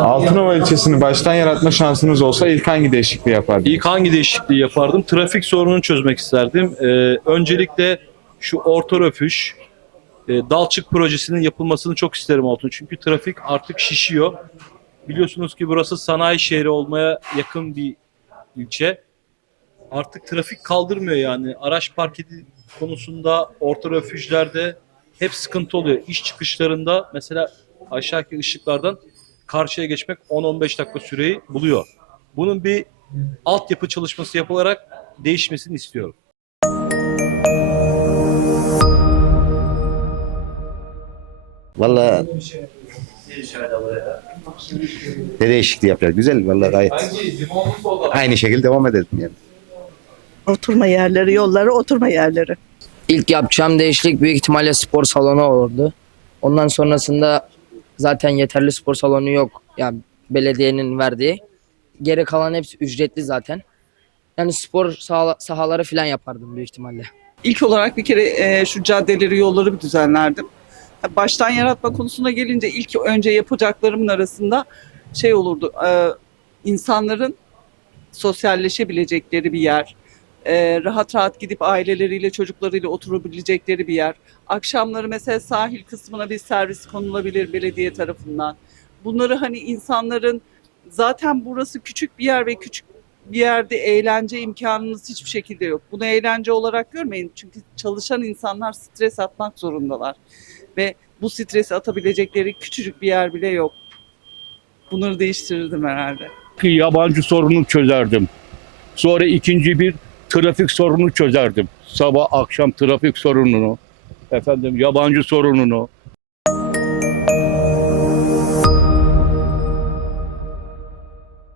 Altınova ilçesini baştan yaratma şansınız olsa ilk hangi değişikliği yapardınız? İlk hangi değişikliği yapardım? Trafik sorununu çözmek isterdim. Ee, öncelikle şu orta röfüş, e, dalçık projesinin yapılmasını çok isterim Altın. Çünkü trafik artık şişiyor. Biliyorsunuz ki burası sanayi şehri olmaya yakın bir ilçe. Artık trafik kaldırmıyor yani. Araç park konusunda orta röfüjlerde hep sıkıntı oluyor. İş çıkışlarında mesela aşağıdaki ışıklardan karşıya geçmek 10-15 dakika süreyi buluyor. Bunun bir altyapı çalışması yapılarak değişmesini istiyorum. Valla ne değişikliği yapacağız? Güzel valla gayet. Aynı şekilde devam edelim yani. Oturma yerleri, yolları, oturma yerleri. İlk yapacağım değişiklik büyük ihtimalle spor salonu olurdu. Ondan sonrasında zaten yeterli spor salonu yok. Yani belediyenin verdiği. Geri kalan hepsi ücretli zaten. Yani spor saha- sahaları falan yapardım büyük ihtimalle. İlk olarak bir kere e, şu caddeleri, yolları bir düzenlerdim. Baştan yaratma konusuna gelince ilk önce yapacaklarımın arasında şey olurdu. e, insanların sosyalleşebilecekleri bir yer. E, rahat rahat gidip aileleriyle, çocuklarıyla oturabilecekleri bir yer. Akşamları mesela sahil kısmına bir servis konulabilir belediye tarafından. Bunları hani insanların zaten burası küçük bir yer ve küçük bir yerde eğlence imkanınız hiçbir şekilde yok. Bunu eğlence olarak görmeyin. Çünkü çalışan insanlar stres atmak zorundalar. Ve bu stresi atabilecekleri küçücük bir yer bile yok. Bunları değiştirirdim herhalde. yabancı sorunu çözerdim. Sonra ikinci bir trafik sorunu çözerdim. Sabah akşam trafik sorununu, efendim yabancı sorununu,